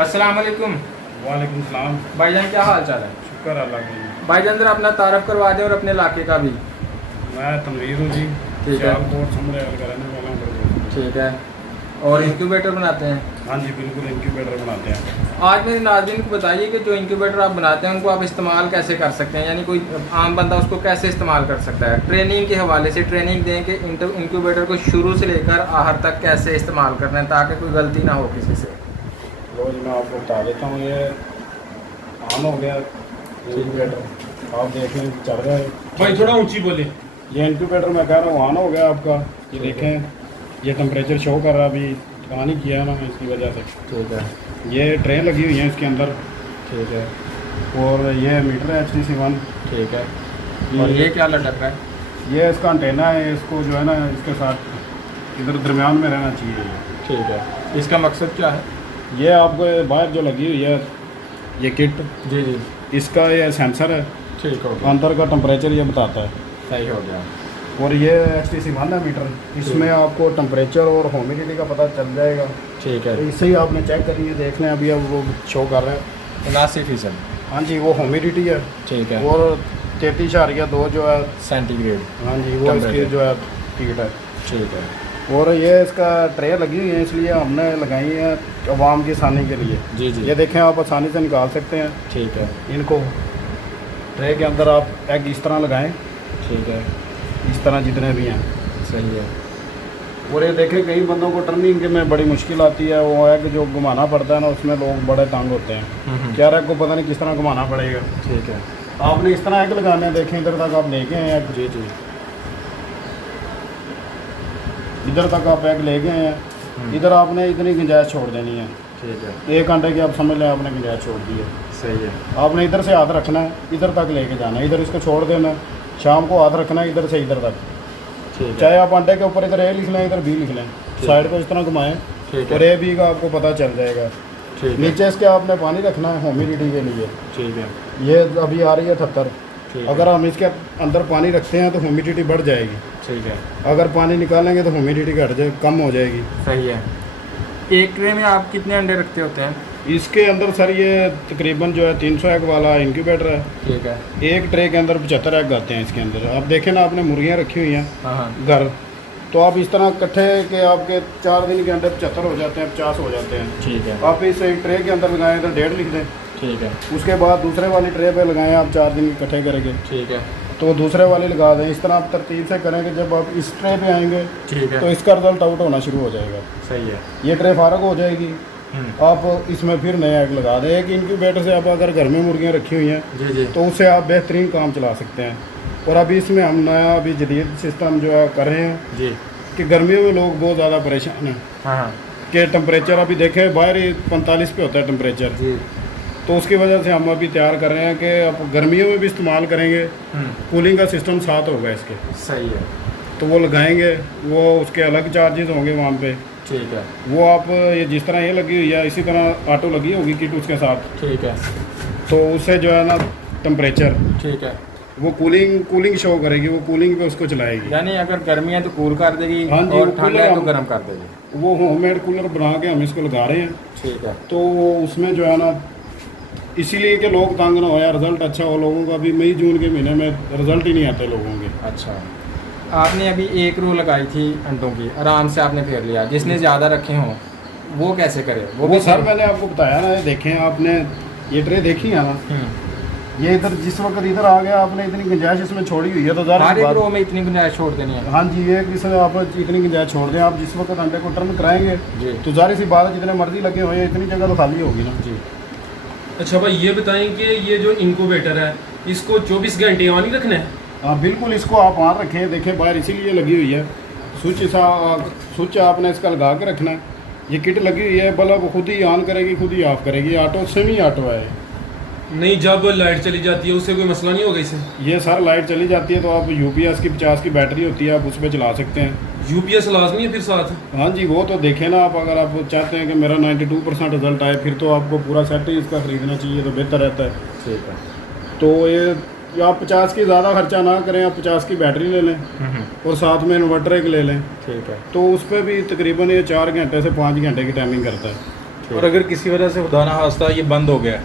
अस्सलाम वालेकुम। वालेकुम सलाम। भाईजान क्या हाल चाल है? शुक्र अल्लाह का। भाईजान जरा अपना तारफ़ करवा दें और अपने इलाके का भी। मैं तनवीर हूँ जी। ठीक है। सियालकोट समरेल का रहने वाला हूँ। ठीक है। और इंक्यूबेटर बनाते हैं? हाँ जी बिल्कुल, इंक्यूबेटर बनाते हैं। आज मेरे नाज़रीन को बताइए कि जो इंक्यूबेटर आप बनाते हैं उनको आप इस्तेमाल कैसे कर सकते हैं, यानी कोई आम बंदा उसको कैसे इस्तेमाल कर सकता है। ट्रेनिंग के हवाले से ट्रेनिंग दें कि इंक्यूबेटर को शुरू से लेकर आखिर तक कैसे इस्तेमाल करना है ताकि कोई गलती ना हो किसी से। रोज़ मैं आपको बता देता हूँ। ये ऑन हो गया इंक्यूबेटर, आप देखें चल रहा है। भाई थोड़ा ऊंची बोले। ये इंक्यूबेटर मैं कह रहा हूँ ऑन हो गया आपका। ये देखें, ये टेम्परेचर शो कर रहा है। अभी ऑन ही किया ना इसकी वजह से। ठीक है। ये ट्रे लगी हुई है इसके अंदर। ठीक है। और ये मीटर है HTC1। ठीक है। और ये क्या लटक रहा है? ये इसका अंटेना है, इसको जो है ना इसके साथ इधर दरमियान में रहना चाहिए ये। ठीक है। इसका मकसद क्या है? ये आपको बाहर जो लगी हुई है ये किट, जी जी। इसका ये सेंसर है। ठीक हो गया। अंदर का टेम्परेचर ये बताता है। सही हो गया। और ये HTC1 है मीटर, इसमें आपको टेम्परेचर और ह्यूमिडिटी का पता चल जाएगा। ठीक है। तो इससे ही आपने चेक करिए, देख लें अभी अब वो शो कर रहे हैं। 79%। हाँ जी, वो ह्यूमिडिटी है। ठीक है। और 33.2 जो है सेंटीग्रेड। हाँ जी वो इसकी जो है हीट है। ठीक है। और ये इसका ट्रे लगी हुई है, इसलिए हमने लगाई है आवाम की आसानी के लिए। जी जी। ये देखें, आप आसानी से निकाल सकते हैं ठीक है। इनको। ट्रे के अंदर आप एग इस तरह लगाएं, ठीक है। इस तरह जितने भी हैं। सही है। और ये देखें, कई बंदों को टर्निंग में बड़ी मुश्किल आती है। वो एग जो घुमाना पड़ता है ना, उसमें लोग बड़े तंग होते हैं। क्या एग को पता नहीं किस तरह घुमाना पड़ेगा। ठीक है। आपने इस तरह एग लगाना है। देखें इधर तक आप लेके आए एग। जी जी। इधर तक आप एग ले गए हैं। इधर आपने इतनी गुंजाइश छोड़ देनी है। ठीक है। 1 घंटे की आप समझ लें आपने गुंजाइश छोड़ दी है। सही है। आपने इधर से हाथ रखना है, इधर तक लेके जाना है। इधर इसको छोड़ देना है, शाम को हाथ रखना है इधर से इधर तक। ठीक है। चाहे आप अंडे के ऊपर इधर ए लिख लें, इधर बी लिख लें, साइड को इस तरह घुमाएं ठीक और है। ए बी का आपको पता चल जाएगा। ठीक है। नीचे इसके आपने पानी रखना है ह्यूमिडिटी के लिए। ठीक है। ये अभी आ रही है 78। ठीक है। अगर हम इसके अंदर पानी रखते हैं तो ह्यूमिडिटी बढ़ जाएगी। ठीक है। अगर पानी निकालेंगे तो ह्यूमिडिटी घट जाए, कम हो जाएगी। सही है। एक ट्रे में आप कितने अंडे रखते होते हैं? इसके अंदर सर ये तकरीबन जो है 300 एग वाला इंक्यूबेटर है। ठीक है। एक ट्रे के अंदर 75 एग आते हैं इसके अंदर। आप देखें ना, आपने मुर्गियाँ रखी हुई हैं हाँ हाँ। घर, तो आप इस तरह इकट्ठे के आपके 4 दिन के अंदर 75 हो जाते हैं, 50 हो जाते हैं। ठीक है। आप इस एक ट्रे के अंदर लगाएं, इधर 1.5 लिख दें। ठीक है। उसके बाद दूसरे वाली ट्रे पे लगाएं, आप 4 दिन इकट्ठे करेंगे ठीक है। तो दूसरे वाली लगा दें। इस तरह आप तरतीब से करेंगे। जब आप इस ट्रे पे आएंगे ठीक तो है। इसका रिजल्ट आउट होना शुरू हो जाएगा। सही है। ये ट्रे फारग हो जाएगी। आप इसमें फिर नए एग लगा दें। एक इंक्यूबेटर से आप अगर घर में मुर्गियाँ रखी हुई हैं जी जी। तो उससे आप बेहतरीन काम चला सकते हैं। और अभी इसमें हम नया अभी जदीद सिस्टम जो है कर रहे हैं जी। कि गर्मियों में लोग बहुत ज़्यादा परेशान हैं हाँ हाँ। कि टेम्परेचर अभी देखें बाहर ही 45 पे होता है टेम्परेचर। जी। तो उसकी वजह से हम अभी तैयार कर रहे हैं कि आप गर्मियों में भी इस्तेमाल करेंगे। कूलिंग का सिस्टम साथ होगा इसके, सही है। तो वो लगाएंगे। वो उसके अलग चार्जेस होंगे वहाँ पे। ठीक है। वो आप ये जिस तरह ये लगी हुई है इसी तरह ऑटो लगी होगी किट उसके साथ। ठीक है। तो उससे जो है ना टेम्परेचर ठीक है। वो कूलिंग शो करेगी। वो कूलिंग पे उसको चलाएगी। यानी अगर गर्मी है तो कूल कर देगी हाँ जी, और वो ठंड कूलर है तो हम- गर्म कर देगी। वो होममेड कूलर बना के हम इसको लगा रहे हैं। ठीक है। तो वो उसमें जो है ना, इसीलिए कि लोग तंग ना हो यार, रिजल्ट अच्छा हो लोगों का। अभी मई जून के महीने में रिजल्ट ही नहीं आते लोगों के। अच्छा, आपने अभी 1 रो लगाई थी अंडों की, आराम से आपने फेर लिया। जिसने ज़्यादा रखे हों वो कैसे करे? वो भी सर मैंने आपको बताया ना, ये देखें आपने ये ट्रे देखी है ना, ये इधर जिस वक्त इधर आ गया आपने इतनी गुंजाइश इसमें छोड़ी हुई है। तो हर एक ज़रा रो में इतनी गुंजाइश छोड़ देनी है? हाँ जी, एक इसमें आप इतनी गुंजाइश छोड़ दें। आप जिस वक्त अंडे को टर्न कराएंगे जी। तो जारी सी बात है, जितने मर्जी लगे हुए इतनी जगह तो खाली होगी ना जी। अच्छा भाई ये बताएं कि ये जो इंक्यूबेटर है इसको 24 घंटे ऑन ही रखना है? हाँ बिल्कुल, इसको आप ऑन रखें। देखें बाहर इसीलिए लगी हुई है स्विच आपने इसका लगा के रखना है। ये किट लगी हुई है, बल्ब खुद ही ऑन करेगी खुद ही ऑफ करेगी। ऑटो सेमी ऑटो है। नहीं, जब लाइट चली जाती है उससे कोई मसला नहीं होगा इससे? ये सर लाइट चली जाती है तो आप UPS की 50 की बैटरी होती है, आप उस पर चला सकते हैं। UPS लाजमी है फिर साथ? हाँ जी, वो तो देखें ना आप। अगर आप चाहते हैं कि मेरा 92% रिजल्ट आए फिर तो आपको पूरा सेट ही इसका ख़रीदना चाहिए, तो बेहतर रहता है। ठीक है। तो ये आप 50 की ज़्यादा खर्चा ना करें, आप 50 की बैटरी ले लें और साथ में इन्वर्टर एक ले लें। ठीक है। तो उस पर भी तकरीबन ये 4 घंटे से 5 घंटे की टाइमिंग करता है। और अगर किसी वजह से खुदा ना खास्ता ये बंद हो गया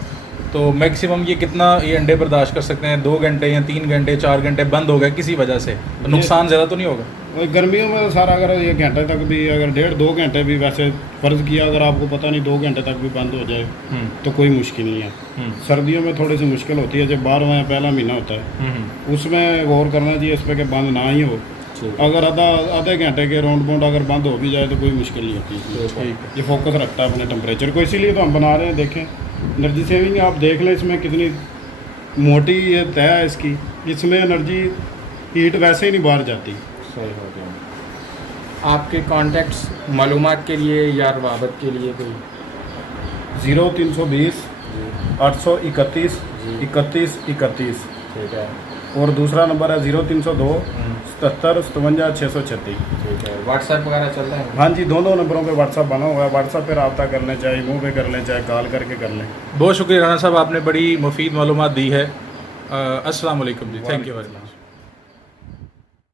तो मैक्सिमम ये कितना ये अंडे बर्दाश्त कर सकते हैं? 2 घंटे या 3 घंटे 4 घंटे बंद हो गया किसी वजह से, तो नुकसान ज़्यादा तो नहीं होगा? वही गर्मियों में तो सारा अगर ये घंटे तक भी अगर 1.5-2 घंटे भी वैसे फ़र्ज़ किया अगर आपको पता नहीं 2 घंटे तक भी बंद हो जाए तो कोई मुश्किल नहीं है। सर्दियों में थोड़ी सी मुश्किल होती है, जब 12वां या पहला महीना होता है उसमें गौर करना चाहिए इस पर कि बंद ना ही हो। अगर आधे घंटे के राउंड बाउंड अगर बंद हो भी जाए तो कोई मुश्किल नहीं होती। ये फोकस रखता है अपने टेम्परेचर को, इसीलिए तो हम बना रहे हैं। देखें एनर्जी सेविंग आप देख लें इसमें कितनी मोटी ये तय है इसकी, इसमें एनर्जी हीट वैसे ही नहीं बाहर जाती। सही हो गया। आपके कॉन्टैक्ट्स मालूमात के लिए या रवाबत के लिए कोई? 0320 831 31 31 ठीक है। और दूसरा नंबर है 0302 77 57 636। ठीक है। व्हाट्सएप वगैरह चलता है? हाँ जी, दोनों नंबरों पे व्हाट्सअप बना हुआ है। व्हाट्सएप पे रब्ता कर लें, चाहे मुँह पे कर लें, चाहे कॉल करके कर लें। बहुत शुक्रिया राना साहब, आपने बड़ी मुफीद मालूमात दी है। अस्सलाम वालेकुम जी, थैंक यू वेरी मच।